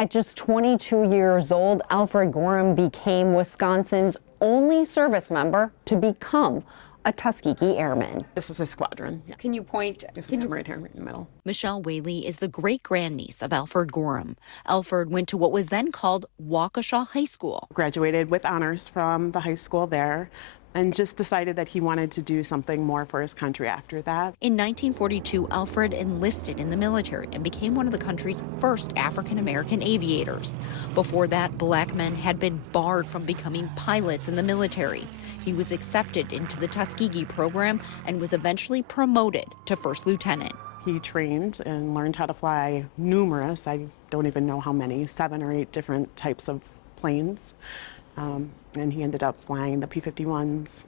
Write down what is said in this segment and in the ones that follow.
At just 22 years old, Alfred Gorham became Wisconsin's only service member to become a Tuskegee Airman. This was a squadron. Yeah. Can you point? This is him right here, right in the middle. Michelle Whaley is the great-grandniece of Alfred Gorham. Alfred went to what was then called Waukesha High School. Graduated with honors from the high school there, and just decided that he wanted to do something more for his country after that. In 1942, Alfred enlisted in the military and became one of the country's first African-American aviators. Before that, black men had been barred from becoming pilots in the military. He was accepted into the Tuskegee program and was eventually promoted to first lieutenant. He trained and learned how to fly numerous, I don't even know how many, 7 or 8 different types of planes. And he ended up flying the P-51s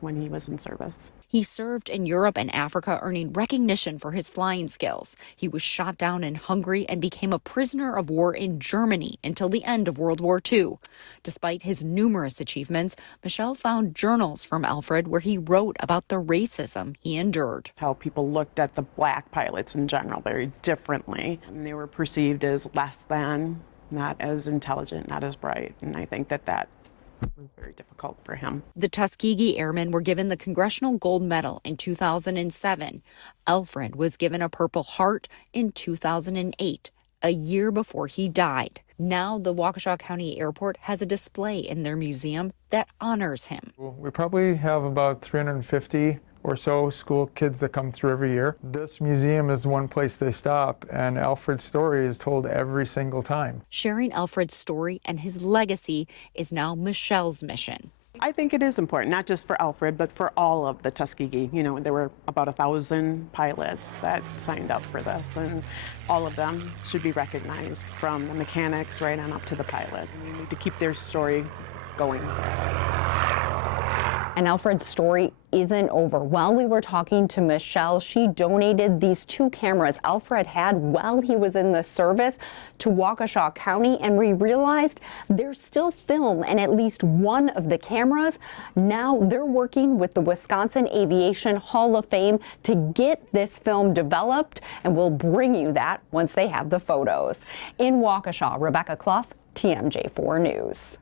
when he was in service. He served in Europe and Africa, earning recognition for his flying skills. He was shot down in Hungary and became a prisoner of war in Germany until the end of World War II. Despite his numerous achievements, Michelle found journals from Alfred where he wrote about the racism he endured. How people looked at the black pilots in general very differently. And they were perceived as less than, not as intelligent, not as bright. And I think that was very difficult for him. The Tuskegee Airmen were given the Congressional Gold Medal in 2007. Alfred was given a Purple Heart in 2008, a year before he died. Now the Waukesha County Airport has a display in their museum that honors him. We probably have about 350 or so school kids that come through every year. This museum is one place they stop, and Alfred's story is told every single time. Sharing Alfred's story and his legacy is now Michelle's mission. I think it is important, not just for Alfred, but for all of the Tuskegee. You know, there were about 1,000 pilots that signed up for this, and all of them should be recognized, from the mechanics right on up to the pilots. We need to keep their story going. And Alfred's story isn't over. While we were talking to Michelle, she donated these 2 cameras Alfred had while he was in the service to Waukesha County, and we realized there's still film in at least one of the cameras. Now they're working with the Wisconsin Aviation Hall of Fame to get this film developed, and we'll bring you that once they have the photos. In Waukesha, Rebecca Clough, TMJ4 News.